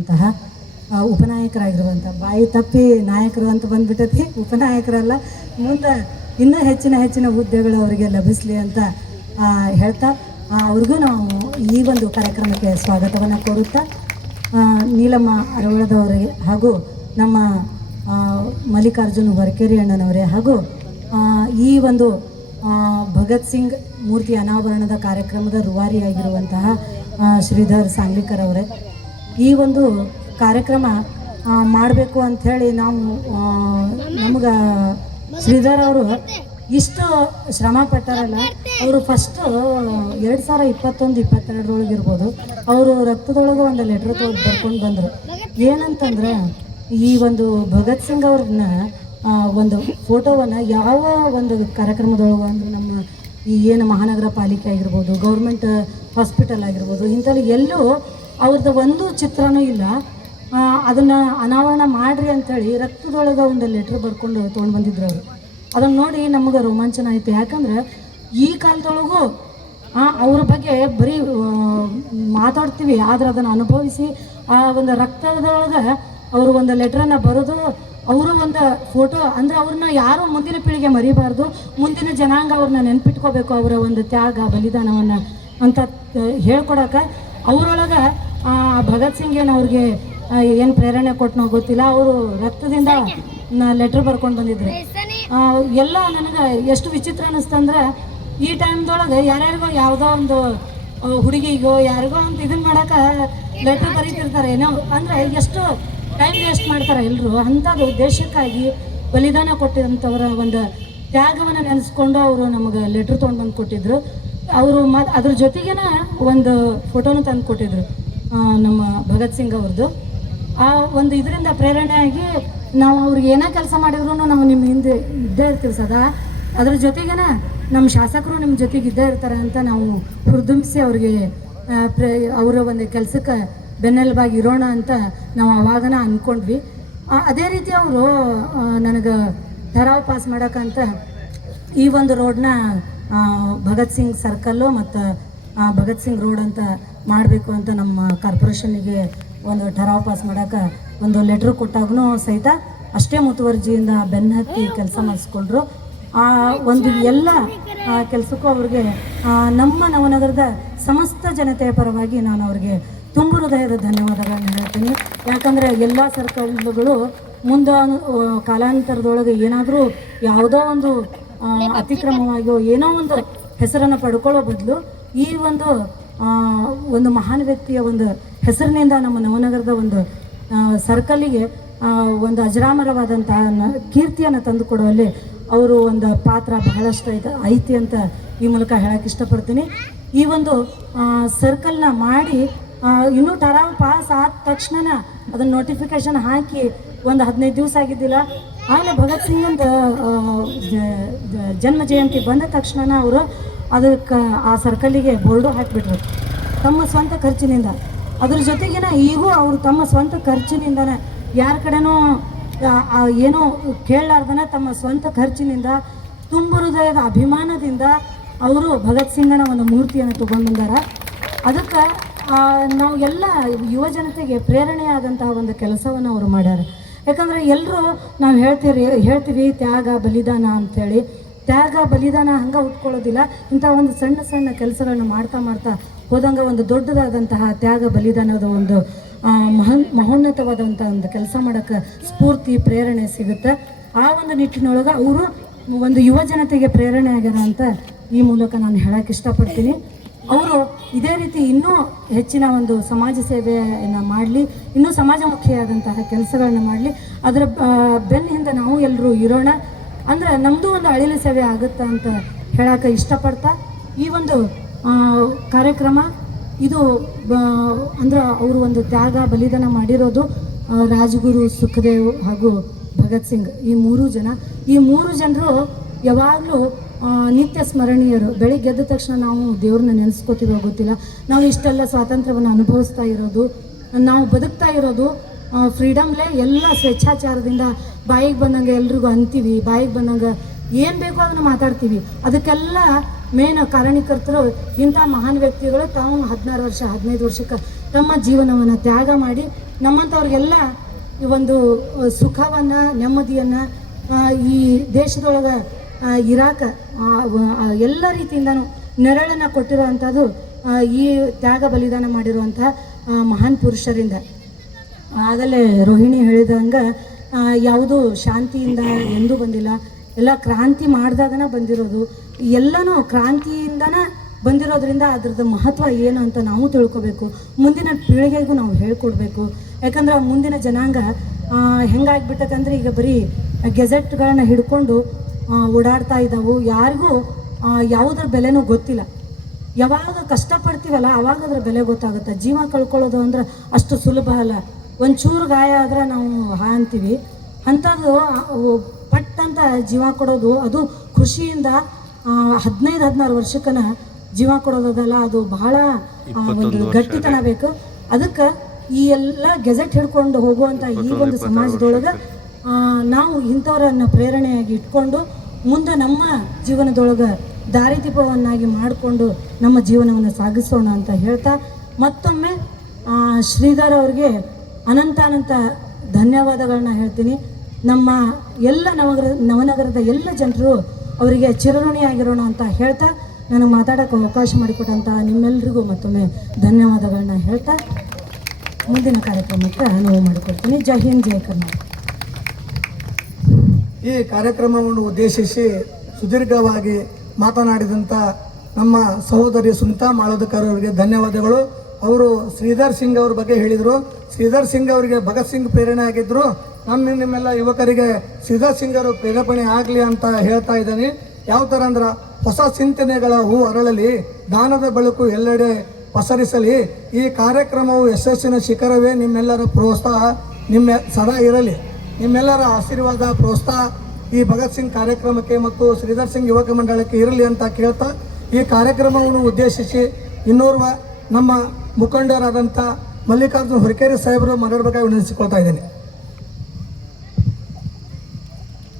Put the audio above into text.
ಉಪನಾಯಕರಾಗಿರುವಂತಹ ಉಪನಾಯಕರಾಗಿರುವಂಥ ಬಾಯಿ ತಪ್ಪಿ ನಾಯಕರು ಅಂತ ಬಂದ್ಬಿಟ್ಟೈತಿ, ಉಪನಾಯಕರಲ್ಲ, ಮುಂದೆ ಇನ್ನೂ ಹೆಚ್ಚಿನ ಹುದ್ದೆಗಳು ಅವರಿಗೆ ಲಭಿಸಲಿ ಅಂತ ಹೇಳ್ತಾ ಅವ್ರಿಗೂ ನಾವು ಈ ಒಂದು ಕಾರ್ಯಕ್ರಮಕ್ಕೆ ಸ್ವಾಗತವನ್ನು ಕೋರುತ್ತಾ ನೀಲಮ್ಮ ಅರವಳದವರಿಗೆ ಹಾಗೂ ನಮ್ಮ ಮಲ್ಲಿಕಾರ್ಜುನ್ ವರ್ಕೇರಿ ಅಣ್ಣನವರೇ ಹಾಗೂ ಈ ಒಂದು ಭಗತ್ ಸಿಂಗ್ ಮೂರ್ತಿ ಅನಾವರಣದ ಕಾರ್ಯಕ್ರಮದ ರೂವಾರಿಯಾಗಿರುವಂತಹ ಶ್ರೀಧರ್ ಸಾಂಗ್ಲಿಕರ್ ಅವರೇ, ಈ ಒಂದು ಕಾರ್ಯಕ್ರಮ ಮಾಡಬೇಕು ಅಂಥೇಳಿ ನಾವು ನಮ್ಗೆ ಶ್ರೀಧರ್ ಅವರು ಇಷ್ಟು ಶ್ರಮ ಪಟ್ಟಾರಲ್ಲ. ಅವರು ಫಸ್ಟು 2021-22 ಇರ್ಬೋದು, ಅವರು ರಕ್ತದೊಳಗೆ ಒಂದು ಲೆಟ್ರ್ ಬರ್ಕೊಂಡು ಬಂದರು. ಏನಂತಂದ್ರೆ ಈ ಒಂದು ಭಗತ್ ಸಿಂಗ್ ಅವ್ರನ್ನ ಒಂದು ಫೋಟೋವನ್ನು ಯಾವ ಒಂದು ಕಾರ್ಯಕ್ರಮದೊಳಗೆ ಅಂದ್ರೆ ನಮ್ಮ ಈ ಏನು ಮಹಾನಗರ ಪಾಲಿಕೆ ಆಗಿರ್ಬೋದು, ಗೌರ್ಮೆಂಟ್ ಹಾಸ್ಪಿಟಲ್ ಆಗಿರ್ಬೋದು, ಇಂಥಲ್ಲಿ ಎಲ್ಲೂ ಅವ್ರದ್ದು ಒಂದು ಚಿತ್ರನೂ ಇಲ್ಲ. ಅದನ್ನು ಅನಾವರಣ ಮಾಡಿರಿ ಅಂಥೇಳಿ ರಕ್ತದೊಳಗೆ ಒಂದು ಲೆಟ್ರ್ ಬರ್ಕೊಂಡು ತೊಗೊಂಡು ಬಂದಿದ್ರು ಅವರು. ಅದನ್ನು ನೋಡಿ ನಮಗೆ ರೋಮಾಂಚನ ಆಯಿತು. ಯಾಕಂದ್ರೆ ಈ ಕಾಲದೊಳಗೂ ಅವ್ರ ಬಗ್ಗೆ ಬರೀ ಮಾತಾಡ್ತೀವಿ, ಆದರೆ ಅದನ್ನು ಅನುಭವಿಸಿ ಆ ಒಂದು ರಕ್ತದೊಳಗೆ ಅವರು ಒಂದು ಲೆಟ್ರನ್ನು ಬರೆದು ಅವರು ಒಂದು ಫೋಟೋ ಅಂದರೆ ಅವ್ರನ್ನ ಯಾರು ಮುಂದಿನ ಪೀಳಿಗೆ ಮರಿಬಾರ್ದು, ಮುಂದಿನ ಜನಾಂಗ ಅವ್ರನ್ನ ನೆನ್ಪಿಟ್ಕೋಬೇಕು, ಅವರ ಒಂದು ತ್ಯಾಗ ಬಲಿದಾನವನ್ನು ಅಂತ ಹೇಳ್ಕೊಡಕ್ಕೆ ಅವರೊಳಗೆ ಭಗತ್ ಸಿಂಗ್ ಏನು ಅವ್ರಿಗೆ ಏನು ಪ್ರೇರಣೆ ಕೊಟ್ಟನೋ ಗೊತ್ತಿಲ್ಲ, ಅವರು ರಕ್ತದಿಂದ ಲೆಟ್ರ್ ಬರ್ಕೊಂಡು ಬಂದಿದ್ರು. ಎಲ್ಲ ನನಗೆ ಎಷ್ಟು ವಿಚಿತ್ರ ಅನ್ನಿಸ್ತಂದ್ರೆ ಈ ಟೈಮ್ದೊಳಗೆ ಯಾರ್ಯಾರಿಗೋ ಯಾವುದೋ ಒಂದು ಹುಡುಗಿಗೋ ಯಾರಿಗೋ ಅಂತ ಇದನ್ನು ಮಾಡೋಕೆ ಲೆಟ್ರ್ ಬರೀತಿರ್ತಾರೆ ಏನೋ, ಅಂದರೆ ಎಷ್ಟು ಟೈಮ್ ವೇಸ್ಟ್ ಮಾಡ್ತಾರೆ ಎಲ್ಲರೂ. ಅಂಥದ್ದು ದೇಶಕ್ಕಾಗಿ ಬಲಿದಾನ ಕೊಟ್ಟಿರೋಂಥವರ ಒಂದು ತ್ಯಾಗವನ್ನು ನೆನೆಸ್ಕೊಂಡು ಅವರು ನಮಗೆ ಲೆಟ್ರ್ ತೊಗೊಂಡು ಬಂದು ಕೊಟ್ಟಿದ್ರು. ಅವರು ಅದ್ರ ಜೊತೆಗೇನ ಒಂದು ಫೋಟೋನು ತಂದು ಕೊಟ್ಟಿದ್ರು ನಮ್ಮ ಭಗತ್ ಸಿಂಗ್ ಅವ್ರದ್ದು. ಆ ಒಂದು ಇದರಿಂದ ಪ್ರೇರಣೆಯಾಗಿ ನಾವು ಅವ್ರಿಗೆ ಏನೇ ಕೆಲಸ ಮಾಡಿದ್ರು ನಾವು ನಿಮ್ಮ ಹಿಂದೆ ಇದ್ದೇ ಇರ್ತೀವಿ ಸದಾ. ಅದ್ರ ಜೊತೆಗೇನ ನಮ್ಮ ಶಾಸಕರು ನಿಮ್ಮ ಜೊತೆಗೆ ಇದ್ದೇ ಇರ್ತಾರೆ ಅಂತ ನಾವು ಹುರಿದುಂಬಿಸಿ ಅವ್ರಿಗೆ ಅವರ ಒಂದು ಕೆಲಸಕ್ಕೆ ಬೆನ್ನೆಲುಬಾಗಿ ಇರೋಣ ಅಂತ ನಾವು ಅವಾಗನ ಅಂದ್ಕೊಂಡ್ವಿ. ಅದೇ ರೀತಿ ಅವರು ನನಗೆ ಠರಾವ್ ಪಾಸ್ ಮಾಡೋಕ್ಕಂತ ಈ ಒಂದು ರೋಡ್ನ ಭಗತ್ ಸಿಂಗ್ ಸರ್ಕಲ್ಲು ಮತ್ತು ಭಗತ್ ಸಿಂಗ್ ರೋಡ್ ಅಂತ ಮಾಡಬೇಕು ಅಂತ ನಮ್ಮ ಕಾರ್ಪೊರೇಷನ್ನಿಗೆ ಒಂದು ಠರಾವ್ ಪಾಸ್ ಮಾಡೋಕೆ ಒಂದು ಲೆಟ್ರ್ ಕೊಟ್ಟಾಗೂ ಸಹಿತ ಅಷ್ಟೇ ಮುತುವರ್ಜಿಯಿಂದ ಬೆನ್ನು ಹತ್ತಿ ಕೆಲಸ ಮಾಡಿಸ್ಕೊಂಡ್ರು. ಆ ಒಂದು ಎಲ್ಲ ಕೆಲಸಕ್ಕೂ ಅವ್ರಿಗೆ ನಮ್ಮ ನವನಗರದ ಸಮಸ್ತ ಜನತೆಯ ಪರವಾಗಿ ನಾನು ಅವ್ರಿಗೆ ತುಂಬ ಹೃದಯದ ಧನ್ಯವಾದಗಳನ್ನ ಹೇಳ್ತೀನಿ. ಯಾಕಂದರೆ ಎಲ್ಲ ಸರ್ಕಲ್ಗಳು ಮುಂದೆ ಕಾಲಾಂತರದೊಳಗೆ ಏನಾದರೂ ಯಾವುದೋ ಒಂದು ಅತಿಕ್ರಮವಾಗಿಯೋ ಏನೋ ಒಂದು ಹೆಸರನ್ನು ಪಡ್ಕೊಳ್ಳೋ ಬದಲು ಈ ಒಂದು ಮಹಾನ್ ವ್ಯಕ್ತಿಯ ಒಂದು ಹೆಸರಿನಿಂದ ನಮ್ಮ ನವನಗರದ ಒಂದು ಸರ್ಕಲ್ಲಿಗೆ ಒಂದು ಅಜರಾಮರವಾದಂತಹ ಕೀರ್ತಿಯನ್ನು ತಂದುಕೊಡುವಲ್ಲಿ ಅವರು ಒಂದು ಪಾತ್ರ ಬಹಳಷ್ಟು ಐತಿ ಅಂತ ಈ ಮೂಲಕ ಹೇಳಕ್ಕೆ ಇಷ್ಟಪಡ್ತೀನಿ. ಈ ಒಂದು ಸರ್ಕಲ್ನ ಮಾಡಿ ಇನ್ನೂ ಠರಾವ್ ಪಾಸ್ ಆದ ತಕ್ಷಣ ಅದನ್ನು ನೋಟಿಫಿಕೇಷನ್ ಹಾಕಿ ಒಂದು 15 ದಿವಸ ಆಗಿದ್ದಿಲ್ಲ. ಆಮೇಲೆ ಭಗತ್ ಸಿಂಗ್ ಜನ್ಮ ಜಯಂತಿ ಬಂದ ತಕ್ಷಣ ಅವರು ಅದಕ್ಕೆ ಆ ಸರ್ಕಲ್ಲಿಗೆ ಬೋರ್ಡು ಹಾಕಿಬಿಟ್ರು ತಮ್ಮ ಸ್ವಂತ ಖರ್ಚಿನಿಂದ. ಅದ್ರ ಜೊತೆಗಿನ ಈಗೂ ಅವರು ತಮ್ಮ ಸ್ವಂತ ಖರ್ಚಿನಿಂದನೇ ಯಾರ ಕಡೆನೂ ಏನೋ ಕೇಳಲಾರ್ದನ ತಮ್ಮ ಸ್ವಂತ ಖರ್ಚಿನಿಂದ ತುಂಬ ಹೃದಯದ ಅಭಿಮಾನದಿಂದ ಅವರು ಭಗತ್ ಸಿಂಗನ ಒಂದು ಮೂರ್ತಿಯನ್ನು ತೊಗೊಂಡು ಬಂದಾರ. ಅದಕ್ಕೆ ನಾವು ಎಲ್ಲ ಯುವ ಜನತೆಗೆ ಪ್ರೇರಣೆಯಾದಂತಹ ಒಂದು ಕೆಲಸವನ್ನು ಅವರು ಮಾಡ್ಯಾರ. ಯಾಕಂದರೆ ಎಲ್ಲರೂ ನಾವು ಹೇಳ್ತೀವಿ ತ್ಯಾಗ ಬಲಿದಾನ ಅಂಥೇಳಿ. ತ್ಯಾಗ ಬಲಿದಾನ ಹಂಗೆ ಉಟ್ಕೊಳ್ಳೋದಿಲ್ಲ. ಇಂಥ ಒಂದು ಸಣ್ಣ ಕೆಲಸಗಳನ್ನ ಮಾಡ್ತಾ ಹೋದಂಗೆ ಒಂದು ದೊಡ್ಡದಾದಂತಹ ತ್ಯಾಗ ಬಲಿದಾನದ ಒಂದು ಮಹೋನ್ನತವಾದಂಥ ಒಂದು ಕೆಲಸ ಮಾಡೋಕ್ಕೆ ಸ್ಫೂರ್ತಿ ಪ್ರೇರಣೆ ಸಿಗುತ್ತೆ. ಆ ಒಂದು ನಿಟ್ಟಿನೊಳಗೆ ಅವರು ಒಂದು ಯುವ ಜನತೆಗೆ ಪ್ರೇರಣೆ ಆಗ್ಯಾರ ಅಂತ ಈ ಮೂಲಕ ನಾನು ಹೇಳೋಕ್ಕೆ ಇಷ್ಟಪಡ್ತೀನಿ. ಅವರು ಇದೇ ರೀತಿ ಇನ್ನೂ ಹೆಚ್ಚಿನ ಒಂದು ಸಮಾಜ ಸೇವೆಯನ್ನು ಮಾಡಲಿ, ಇನ್ನೂ ಸಮಾಜಮುಖಿಯಾದಂತಹ ಕೆಲಸಗಳನ್ನ ಮಾಡಲಿ. ಅದರ ಬೆನ್ನ ಹಿಂದೆ ನಾವು ಎಲ್ಲರೂ ಇರೋಣ. ಅಂದರೆ ನಮ್ಮದು ಒಂದು ಅಳಿಲು ಸೇವೆ ಆಗುತ್ತೆ ಅಂತ ಹೇಳೋಕ್ಕೆ ಇಷ್ಟಪಡ್ತಾ ಈ ಒಂದು ಕಾರ್ಯಕ್ರಮ ಇದು ಅಂದ್ರೆ ಅವರು ಒಂದು ತ್ಯಾಗ ಬಲಿದಾನ ಮಾಡಿರೋದು ರಾಜಗುರು, ಸುಖದೇವ್ ಹಾಗೂ ಭಗತ್ ಸಿಂಗ್ ಈ ಮೂರು ಜನರು ಯಾವಾಗಲೂ ನಿತ್ಯ ಸ್ಮರಣೀಯರು. ಬೆಳಿಗ್ಗೆ ಎದ್ದ ತಕ್ಷಣ ನಾವು ದೇವ್ರನ್ನ ನೆನೆಸ್ಕೋತೀವೋ ಗೊತ್ತಿಲ್ಲ. ನಾವು ಇಷ್ಟೆಲ್ಲ ಸ್ವಾತಂತ್ರ್ಯವನ್ನು ಅನುಭವಿಸ್ತಾ ಇರೋದು, ನಾವು ಬದುಕ್ತಾ ಇರೋದು ಫ್ರೀಡಮ್ಲೇ, ಎಲ್ಲ ಸ್ವೇಚ್ಛಾಚಾರದಿಂದ ಬಾಯಿಗೆ ಬಂದಂಗೆ ಎಲ್ರಿಗೂ ಅಂತೀವಿ, ಬಾಯಿಗೆ ಬಂದಂಗೆ ಏನು ಬೇಕೋ ಅದನ್ನು ಮಾತಾಡ್ತೀವಿ. ಅದಕ್ಕೆಲ್ಲ ಮೇನ್ ಕಾರಣೀಕರ್ತರು ಇಂಥ ಮಹಾನ್ ವ್ಯಕ್ತಿಗಳು ತಾವು 16 ವರ್ಷ 15 ವರ್ಷಕ್ಕೆ ತಮ್ಮ ಜೀವನವನ್ನು ತ್ಯಾಗ ಮಾಡಿ ನಮ್ಮಂಥವ್ರಿಗೆಲ್ಲ ಈ ಒಂದು ಸುಖವನ್ನು ನೆಮ್ಮದಿಯನ್ನು ಈ ದೇಶದೊಳಗೆ ಇರಾಕ ಎಲ್ಲ ರೀತಿಯಿಂದನೂ ನೆರಳನ್ನು ಕೊಟ್ಟಿರುವಂಥದ್ದು ಈ ತ್ಯಾಗ ಬಲಿದಾನ ಮಾಡಿರುವಂಥ ಮಹಾನ್ ಪುರುಷರಿಂದ. ಆಗಲೇ ರೋಹಿಣಿ ಹೇಳಿದಂಗೆ ಯಾವುದೂ ಶಾಂತಿಯಿಂದ ಎಂದೂ ಬಂದಿಲ್ಲ, ಎಲ್ಲ ಕ್ರಾಂತಿ ಮಾಡಿದಾಗನ ಬಂದಿರೋದು. ಎಲ್ಲನೂ ಕ್ರಾಂತಿಯಿಂದನೇ ಬಂದಿರೋದ್ರಿಂದ ಅದ್ರದ್ದು ಮಹತ್ವ ಏನು ಅಂತ ನಾವು ತಿಳ್ಕೊಬೇಕು, ಮುಂದಿನ ಪೀಳಿಗೆಗೂ ನಾವು ಹೇಳ್ಕೊಡ್ಬೇಕು. ಯಾಕಂದ್ರೆ ಮುಂದಿನ ಜನಾಂಗ ಹೆಂಗಾಗ್ಬಿಟ್ಟದಂದ್ರೆ ಈಗ ಬರೀ ಗೆಜೆಟ್ಗಳನ್ನ ಹಿಡ್ಕೊಂಡು ಓಡಾಡ್ತಾ ಇದ್ದಾವೆ. ಯಾರಿಗೂ ಯಾವುದ್ರ ಬೆಲೆನೂ ಗೊತ್ತಿಲ್ಲ. ಯಾವಾಗ ಕಷ್ಟಪಡ್ತೀವಲ್ಲ ಆವಾಗ ಅದ್ರ ಬೆಲೆ ಗೊತ್ತಾಗುತ್ತೆ. ಜೀವ ಕಳ್ಕೊಳ್ಳೋದು ಅಂದ್ರೆ ಅಷ್ಟು ಸುಲಭ ಅಲ್ಲ. ಒಂಚೂರು ಗಾಯ ಆದ್ರೆ ನಾವು ಅಂತೀವಿ, ಅಂಥದ್ದು ಪಟ್ಟಂತ ಜೀವ ಕೊಡೋದು, ಅದು ಖುಷಿಯಿಂದ 15-16 ವರ್ಷಕ್ಕನ ಜೀವ ಕೊಡೋದಲ್ಲ, ಅದು ಬಹಳ ಒಂದು ಗಟ್ಟಿತನ ಬೇಕು. ಅದಕ್ಕೆ ಈ ಎಲ್ಲ ಗೆಜೆಟ್ ಹಿಡ್ಕೊಂಡು ಹೋಗುವಂಥ ಈ ಒಂದು ಸಮಾಜದೊಳಗೆ ನಾವು ಇಂಥವರನ್ನು ಪ್ರೇರಣೆಯಾಗಿ ಇಟ್ಕೊಂಡು ಮುಂದೆ ನಮ್ಮ ಜೀವನದೊಳಗೆ ದಾರಿದೀಪವನ್ನಾಗಿ ಮಾಡಿಕೊಂಡು ನಮ್ಮ ಜೀವನವನ್ನು ಸಾಗಿಸೋಣ ಅಂತ ಹೇಳ್ತಾ ಮತ್ತೊಮ್ಮೆ ಶ್ರೀಧರ್ ಅವ್ರಿಗೆ ಅನಂತ ಧನ್ಯವಾದಗಳನ್ನ ಹೇಳ್ತೀನಿ. ನಮ್ಮ ಎಲ್ಲ ನವನಗರದ ಎಲ್ಲ ಜನರು ಅವರಿಗೆ ಚಿರಋಣಿಯಾಗಿರೋಣ ಅಂತ ಹೇಳ್ತಾ ನನಗೆ ಮಾತಾಡೋಕ್ಕೆ ಅವಕಾಶ ಮಾಡಿಕೊಟ್ಟಂಥ ನಿಮ್ಮೆಲ್ಲರಿಗೂ ಮತ್ತೊಮ್ಮೆ ಧನ್ಯವಾದಗಳನ್ನ ಹೇಳ್ತಾ ಮುಂದಿನ ಕಾರ್ಯಕ್ರಮಕ್ಕೆ ಅನುವು ಮಾಡಿಕೊಡ್ತೀನಿ. ಜೈ ಹಿಂದ್, ಜೈ ಕರ್ನಾಟಕ. ಈ ಕಾರ್ಯಕ್ರಮವನ್ನು ಉದ್ದೇಶಿಸಿ ಸುದೀರ್ಘವಾಗಿ ಮಾತನಾಡಿದಂಥ ನಮ್ಮ ಸಹೋದರಿ ಸುನಿತಾ ಮಾಳೋದಕರ್ ಅವರಿಗೆ ಧನ್ಯವಾದಗಳು. ಅವರು ಶ್ರೀಧರ್ ಸಿಂಗ್ ಅವ್ರ ಬಗ್ಗೆ ಹೇಳಿದರು. ಶ್ರೀಧರ್ ಸಿಂಗ್ ಅವರಿಗೆ ಭಗತ್ ಸಿಂಗ್ ಪ್ರೇರಣೆ ಆಗಿದ್ದರು. ನಿಮ್ಮೆಲ್ಲ ಯುವಕರಿಗೆ ಶ್ರೀಧರ್ ಸಿಂಗ್ ಅವರು ಪ್ರೇರೇಪಣೆ ಆಗಲಿ ಅಂತ ಹೇಳ್ತಾ ಇದ್ದೀನಿ. ಯಾವ ಥರ ಅಂದ್ರೆ, ಹೊಸ ಚಿಂತನೆಗಳ ಹೂ ಅರಳಲಿ, ದಾನದ ಬೆಳಕು ಎಲ್ಲೆಡೆ ಪಸರಿಸಲಿ. ಈ ಕಾರ್ಯಕ್ರಮವು ಯಶಸ್ಸಿನ ಶಿಖರವೇ. ನಿಮ್ಮೆಲ್ಲರ ಪ್ರೋತ್ಸಾಹ ಸದಾ ಇರಲಿ. ನಿಮ್ಮೆಲ್ಲರ ಆಶೀರ್ವಾದ ಪ್ರೋತ್ಸಾಹ ಈ ಭಗತ್ ಸಿಂಗ್ ಕಾರ್ಯಕ್ರಮಕ್ಕೆ ಮತ್ತು ಶ್ರೀಧರ್ ಸಿಂಗ್ ಯುವಕ ಮಂಡಳಕ್ಕೆ ಇರಲಿ ಅಂತ ಕೇಳ್ತಾ ಈ ಕಾರ್ಯಕ್ರಮವನ್ನು ಉದ್ದೇಶಿಸಿ ಇನ್ನೋರ್ವ ನಮ್ಮ ಮುಖಂಡರಾದಂಥ ಮಲ್ಲಿಕಾರ್ಜುನ್ ಹೊರಕೇರಿ ಸಾಹೇಬರು ಮಾತಾಡಬೇಕಾಗಿ ವಿನಂತಿಸಿಕೊಳ್ತಾ ಇದ್ದೇನೆ.